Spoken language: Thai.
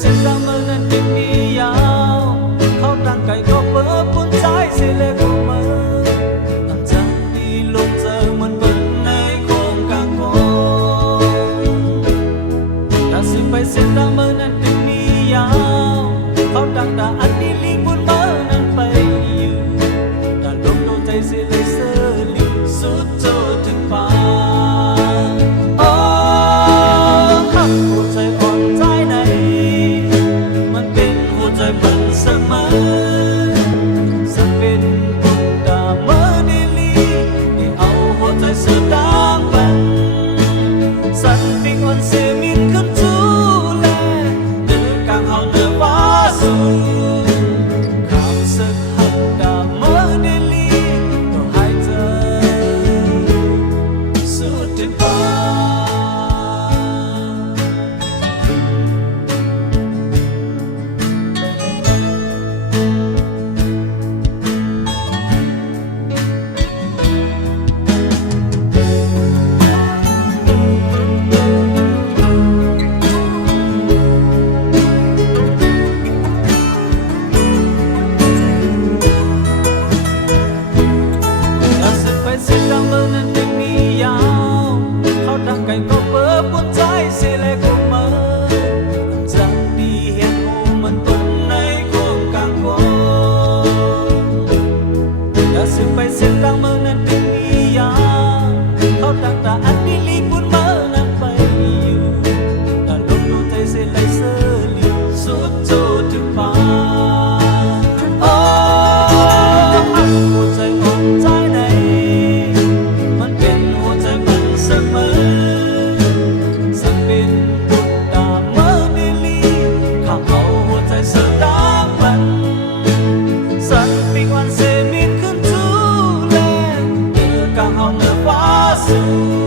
เส้นทางเมืองนั้นยังมียาวเขาตั้งไก่ก็เปิดปุ่นใจเสียเลยก็เมื่อตั้งใจดีลงเจอมันเปิดในโครงกลางโคแต่สิไปเส้นทางเมืองนั้นยังมียาวเขาตั้งแต่อันนี้ลิงบุญเมื่อนั้นไปอยู่แต่ลงโดนใจเสียเลยเสือลิงสุดโจถึงฟ้าหัวใจอ่อนใจไหนมันเป็นหัวใจพันเสมอสักเป็นบุญดาเมื่อดีลีที่เอาหัวใจเสือตามมันสันปิงอ่อนเสียมินขึ้นจูแลเดินกลางห้องเนื้อฟ้าสูงข่าวสึกหักดาเมื่อดีลีก็หายใจสุดที่ฟ้าเส้นทางเมืองนั้นยังมียาวเขาดังไก่ก็เปิดปุ่นใจเสียเลยก็เมื่อจังดีเห็นหูมันตุนในโครงกลางโคแต่สิไปเส้นทางเมืองนั้นยังมียาวเขาดังแต่อันนี้ลีปุ่นเมื่อนั้นไปอยู่แต่ลงดูใจเสียเลยเสือลิวสุดโจถึงฟ้าหัวใจอ่อนใจไหนมันเป็นหัวใจมันเสมอสักเป็นบุญตามเมื่อดีลีข้าเอาหัวใจเสือตามมันสันปิงวันเซมินขึ้นจูแลเดือกลางห้องเนื้อฟ้าสูง